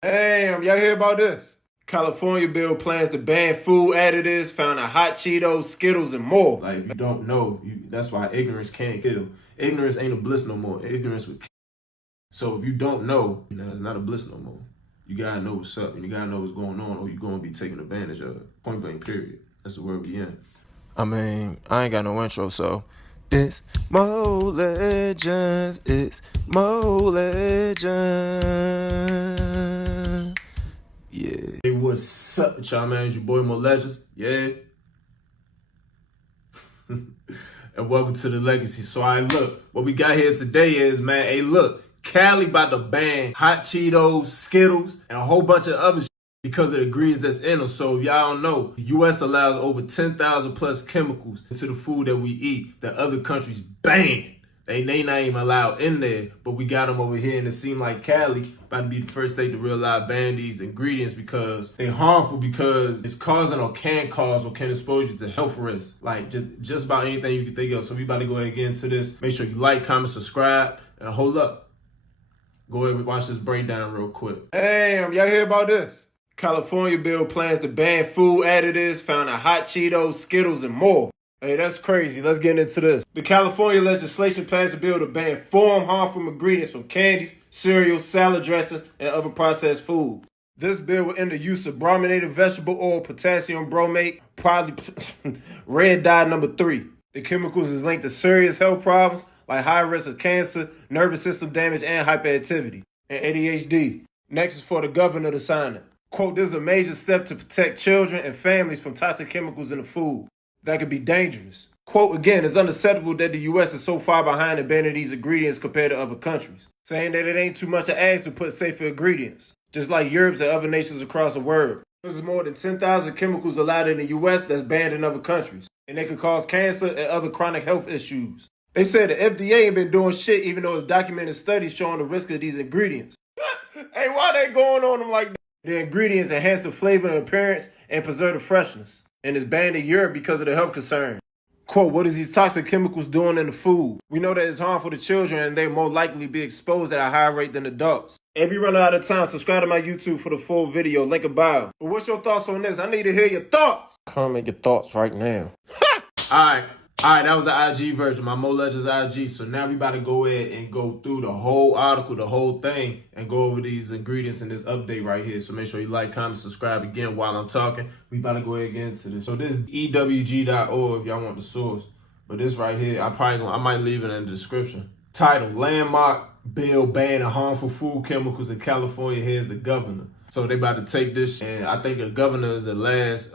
Damn, y'all hear about this? California bill plans to ban food additives found in hot Cheetos, Skittles, and more. Like, if you don't know, that's why ignorance can't kill. Ignorance ain't a bliss no more. Ignorance would kill. So if you don't know, it's not a bliss no more. You gotta know what's up, and you gotta know what's going on, or you're gonna be taken advantage of. Point blank, period. That's the word we in. I mean, I ain't got no intro, so it's Mo Legends, it's Mo Legends. Yeah. Hey, what's up with y'all, man? It's your boy Mo Legends. Yeah. And welcome to the legacy. So look, what we got here today is, man, hey, look, CALI about to ban hot Cheetos, Skittles, and a whole bunch of other shit because of the ingredients that's in them. So if y'all don't know, the U.S. allows over 10,000 plus chemicals into the food that we eat that other countries ban. They not even allowed in there, but we got them over here, and it seemed like CALI about to be the first state to realize ban these ingredients because they're harmful, because it's causing or can cause or can expose you to health risks, like just about anything you can think of. So we about to go ahead and get into this. Make sure you like, comment, subscribe, and hold up. Go ahead and watch this breakdown real quick. Damn, y'all hear about this? California bill plans to ban food additives found in hot Cheetos, Skittles, and more. Hey, that's crazy. Let's get into this. The California legislation passed a bill to ban four harmful ingredients from candies, cereals, salad dressings, and other processed foods. This bill will end the use of brominated vegetable oil, potassium bromate, red dye number 3. The chemicals is linked to serious health problems like high risk of cancer, nervous system damage, and hyperactivity, and ADHD. Next is for the governor to sign it. Quote, this is a major step to protect children and families from toxic chemicals in the food that could be dangerous. Quote, again, it's unacceptable that the U.S. is so far behind in banning these ingredients compared to other countries, saying that it ain't too much to ask to put safer ingredients, just like Europe and other nations across the world. There's more than 10,000 chemicals allowed in the U.S. that's banned in other countries, and they could cause cancer and other chronic health issues. They said the FDA ain't been doing shit, even though it's documented studies showing the risk of these ingredients. Hey, why they going on them like that? The ingredients enhance the flavor and appearance and preserve the freshness, and it's banned in Europe because of the health concern. Quote, what is these toxic chemicals doing in the food? We know that it's harmful to children, and they more likely be exposed at a higher rate than adults. If you run out of time, subscribe to my YouTube for the full video, link in bio. But what's your thoughts on this? I need to hear your thoughts. Comment your thoughts right now. All right, that was the IG version, my Mo Legends IG. So now we about to go ahead and go through the whole article, the whole thing, and go over these ingredients in this update right here. So make sure you like, comment, subscribe again while I'm talking. We about to go ahead and get into this. So this is ewg.org if y'all want the source. But this right here, I might leave it in the description. Title, Landmark Bill Banning Harmful Food Chemicals in California. Here's the governor. So they about to take this, and I think the governor is the last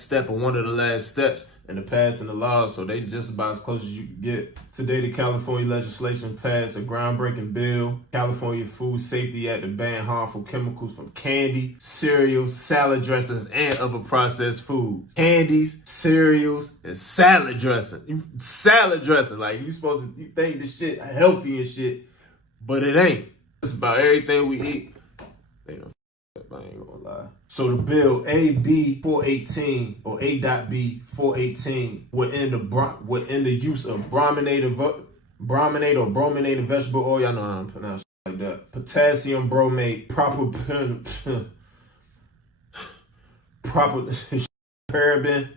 step, or one of the last steps in the passing the law, so they just about as close as you can get. Today, the California legislation passed a groundbreaking bill, California Food Safety Act, to ban harmful chemicals from candy, cereals, salad dressings, and other processed foods. Candies, cereals, and salad dressing. Salad dressing, like you think this shit healthy and shit, but it ain't. It's about everything we eat. I ain't gonna lie. So the bill AB 418 or A.B 418 would end the use of brominated or brominated vegetable oil. Y'all know how to pronounce it like that. Potassium bromate, paraben,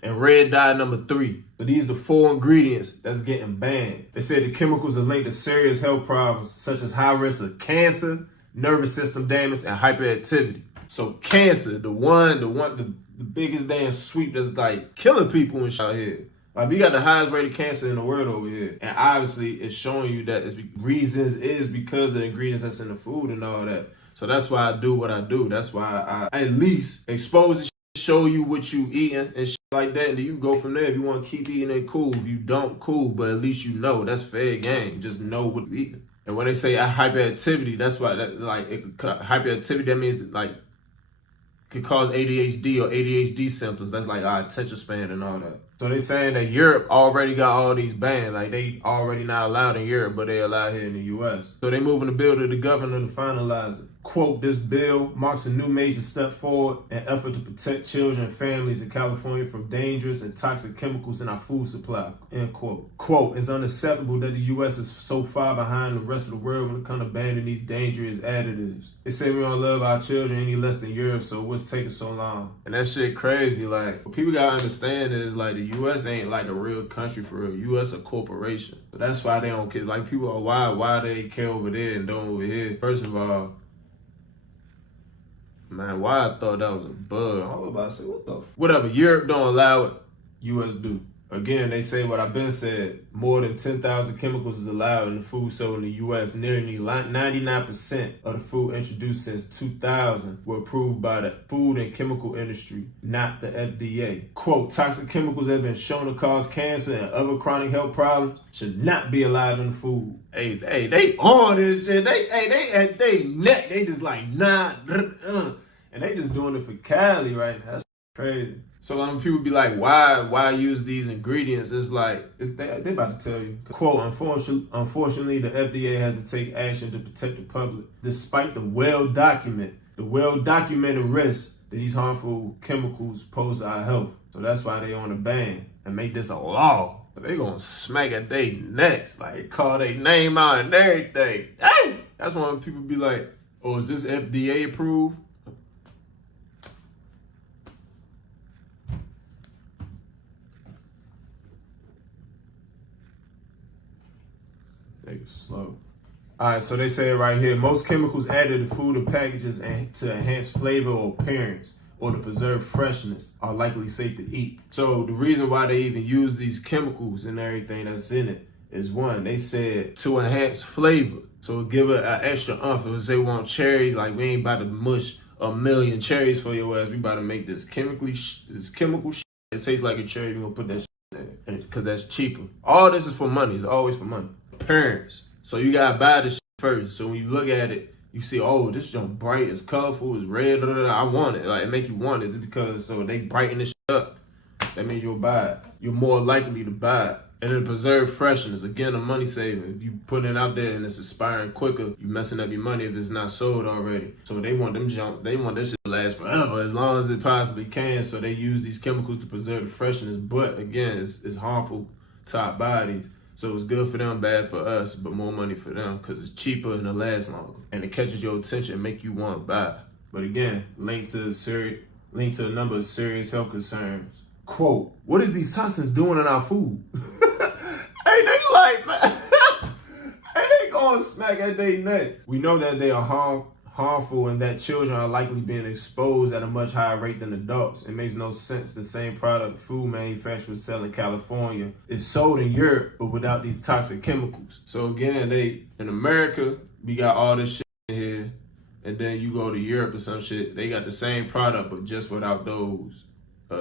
and red dye number 3. So these are the 4 ingredients that's getting banned. They said the chemicals are linked to serious health problems such as high risk of cancer, nervous system damage, and hyperactivity. So cancer, the biggest damn sweep that's like killing people and shit out here. Like, we got the highest rate of cancer in the world over here. And obviously it's showing you that reasons is because of the ingredients that's in the food and all that. So that's why I do what I do. That's why I at least expose the shit, show you what you eating and shit like that. And then you can go from there. If you want to keep eating it, cool. If you don't, cool. But at least you know. That's fair game. Just know what you're eating. And when they say hyperactivity, that's why hyperactivity, that means like could cause ADHD or ADHD symptoms. That's like our attention span and all that. So they saying that Europe already got all these banned. Like, they already not allowed in Europe, but they allowed here in the U.S. So they moving the bill to the governor to finalize it. Quote, this bill marks a new major step forward in an effort to protect children and families in California from dangerous and toxic chemicals in our food supply, end quote. Quote, it's unacceptable that the U.S. is so far behind the rest of the world when it comes to banning these dangerous additives. They say we don't love our children any less than Europe, so what's taking so long? And that shit crazy. Like, what people gotta understand is, like, the U.S. ain't like a real country for real. U.S. a corporation. So that's why they don't care. Like, people are, why they care over there and don't over here? First of all, man, why I thought that was a bug. I was about to say, what the f? Whatever, Europe don't allow it, US do. Again, they say what I've been said, more than 10,000 chemicals is allowed in the food sold in the US. Nearly 99% of the food introduced since 2000 were approved by the Food and Chemical Industry, not the FDA. Quote, toxic chemicals have been shown to cause cancer and other chronic health problems should not be allowed in the food. Hey, they on this shit. They at they neck. They just like, nah, and they just doing it for CALI right now. That's crazy. So when people be like, why use these ingredients? It's like, they about to tell you. Quote, unfortunately, the FDA has to take action to protect the public, despite the well-documented risks that these harmful chemicals pose to our health. So that's why they on a ban and make this a law. So they gonna smack at they necks, like call their name out and everything. Hey! That's why when people be like, oh, is this FDA approved? Slow. All right, so they say it right here. Most chemicals added to food and packages and to enhance flavor or appearance or to preserve freshness are likely safe to eat. So the reason why they even use these chemicals and everything that's in it is one, they said to enhance flavor. So give it an extra umph. If they want cherry, like we ain't about to mush a million cherries for your ass. We about to make this chemical shit. It tastes like a cherry. We gonna put that shit in there because that's cheaper. All this is for money. It's always for money. Appearance. So you gotta buy this shit first. So when you look at it, you see, oh, this junk bright, it's colorful, it's red, blah, blah, blah. I want it. Like, it make you want it because so they brighten this shit up. That means you'll buy it. You're more likely to buy it. And then preserve freshness. Again, a money saver. If you put it out there and it's expiring quicker, you messing up your money if it's not sold already. So they want them junk. They want this shit to last forever as long as it possibly can. So they use these chemicals to preserve the freshness. But again, it's harmful to our bodies. So it's good for them, bad for us, but more money for them because it's cheaper and it lasts longer. And it catches your attention and make you want to buy. But again, linked to a number of serious health concerns. Quote, what is these toxins doing in our food? Hey, they like, man, they going smack at their necks. We know that they are harmful and that children are likely being exposed at a much higher rate than adults. It makes no sense the same product food manufacturers sell in California is sold in Europe, but without these toxic chemicals. So again, in America, we got all this shit in here, and then you go to Europe or some shit, they got the same product, but just without those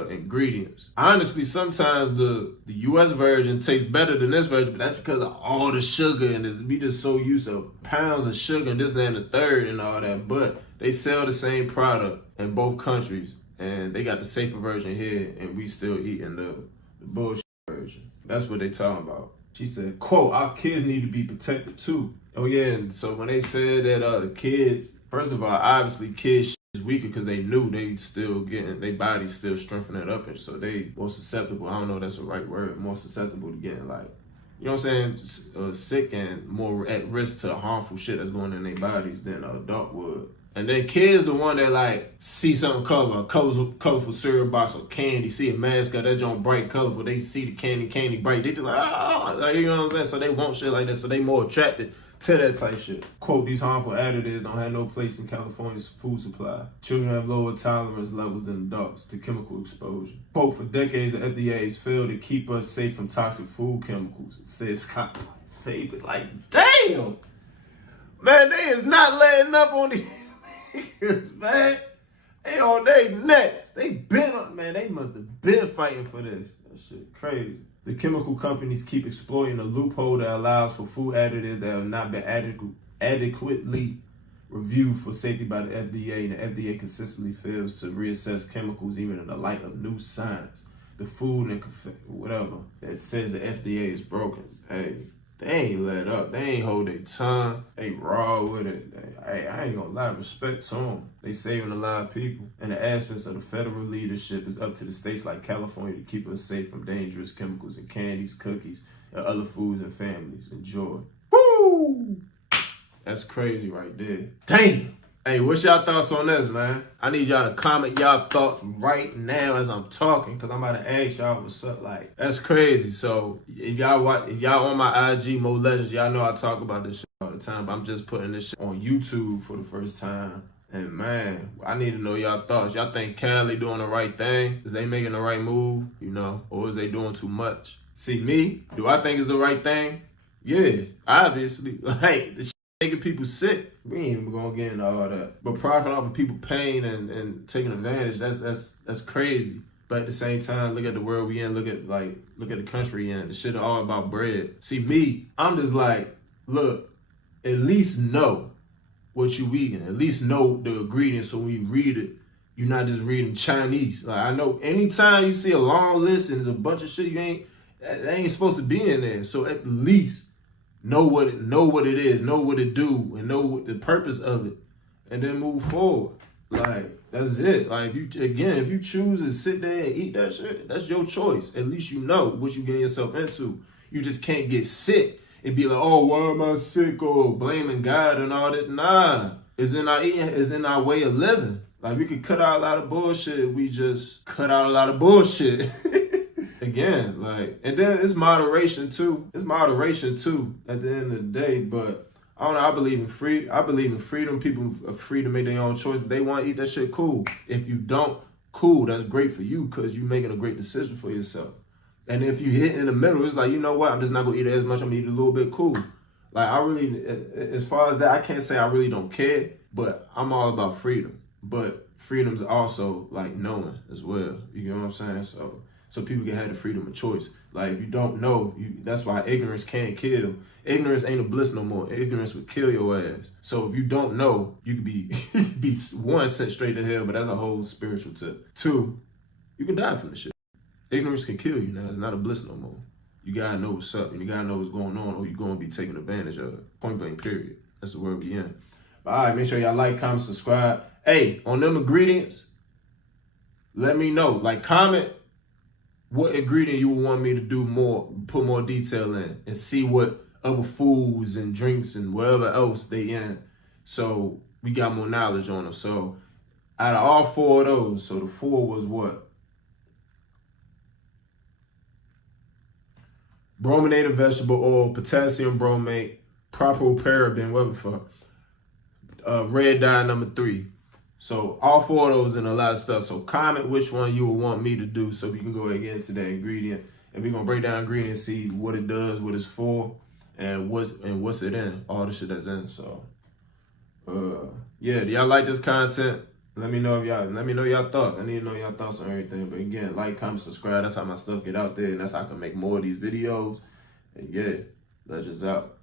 ingredients. Honestly, sometimes the US version tastes better than this version, but that's because of all the sugar and we just so used to pounds of sugar and this, that, and the third and all that. But they sell the same product in both countries and they got the safer version here and we still eating the bullshit version. That's what they talking about. She said, quote, our kids need to be protected too. Oh yeah, and so when they said that the kids, first of all, obviously kids is weaker because they knew they still getting, their body's still strengthening up, and so they more susceptible, I don't know if that's the right word, more susceptible to getting like, you know what I'm saying, sick and more at risk to harmful shit that's going in their bodies than an adult would. And then kids the one that like see something colorful cereal box or candy, see a mascot, that joint bright, colorful, they see the candy bright, they just like, you know what I'm saying? So they want shit like that, so they more attracted to that type shit. Quote, these harmful additives don't have no place in California's food supply. Children have lower tolerance levels than adults to chemical exposure. Quote, for decades, the FDA has failed to keep us safe from toxic food chemicals. It says Scott favorite. Like, damn! Man, they is not letting up on these niggas, man. They on their necks. They been up, man. They must have been fighting for this. That shit crazy. The chemical companies keep exploiting a loophole that allows for food additives that have not been adequately reviewed for safety by the FDA, and the FDA consistently fails to reassess chemicals even in the light of new science. The food and whatever that says the FDA is broken. Hey, They ain't let up. They ain't hold their tongue. They raw with it. I ain't gonna lie, respect to them. They saving a lot of people. And the aspects of the federal leadership is up to the states like California to keep us safe from dangerous chemicals and candies, cookies, and other foods and families. Enjoy. Woo! That's crazy right there. Damn! Hey, what's y'all thoughts on this, man? I need y'all to comment y'all thoughts right now as I'm talking, because I'm about to ask y'all what's up. Like, that's crazy. So, if y'all on my IG, Mo Legends, y'all know I talk about this shit all the time, but I'm just putting this shit on YouTube for the first time. And, man, I need to know y'all thoughts. Y'all think CALI doing the right thing? Is they making the right move, you know? Or is they doing too much? See, me, do I think it's the right thing? Yeah, obviously. Like, the shit making people sick. We ain't even gonna get into all that. But profiting off of people pain and taking advantage, that's crazy. But at the same time, look at the world we in, look at the country in. The shit all about bread. See, me, I'm just like, look, at least know what you eating. At least know the ingredients so when you read it, you're not just reading Chinese. Like, I know anytime you see a long list and there's a bunch of shit that ain't supposed to be in there. So at least know what it is, know what it do, and know what the purpose of it, and then move forward. Like, that's it. Like, if you choose to sit there and eat that shit, that's your choice. At least you know what you getting yourself into. You just can't get sick and be like, oh, why am I sick? Or blaming God and all this. Nah, it's in our eating, it's in our way of living. Like, we could cut out a lot of bullshit if we just cut out a lot of bullshit. Again, like, and then it's moderation too. It's moderation too at the end of the day. But I don't know, I believe in freedom. People are free to make their own choice. If they want to eat that shit, cool. If you don't, cool. That's great for you because you're making a great decision for yourself. And if you hit in the middle, it's like, you know what? I'm just not gonna eat it as much. I'm gonna eat it a little bit, cool. Like, I really, as far as that, I can't say I really don't care, but I'm all about freedom. But freedom's also like knowing as well. You know what I'm saying? So people can have the freedom of choice. Like, if you don't know, that's why ignorance can't kill. Ignorance ain't a bliss no more. Ignorance would kill your ass. So if you don't know, you could be one, sent straight to hell, but that's a whole spiritual tip. Two, you can die from the shit. Ignorance can kill you now. It's not a bliss no more. You gotta know what's up, and you gotta know what's going on, or you're gonna be taken advantage of. Point blank, period. That's the world we in. But all right, make sure y'all like, comment, subscribe. Hey, on them ingredients, let me know. Like, comment what ingredient you would want me to do more, put more detail in, and see what other foods and drinks and whatever else they in. So we got more knowledge on them. So out of all four of those, so the four was what? Brominated vegetable oil, potassium bromate, propylparaben, whatever the fuck. Red dye number 3. So all four of those and a lot of stuff. So comment which one you would want me to do so we can go ahead and get into that ingredient. And we're gonna break down ingredients, see what it does, what it's for, and what's it in, all the shit that's in. So yeah, do y'all like this content? Let me know y'all thoughts. I need to know y'all thoughts on everything. But again, like, comment, subscribe. That's how my stuff get out there, and that's how I can make more of these videos. And yeah, Legends out.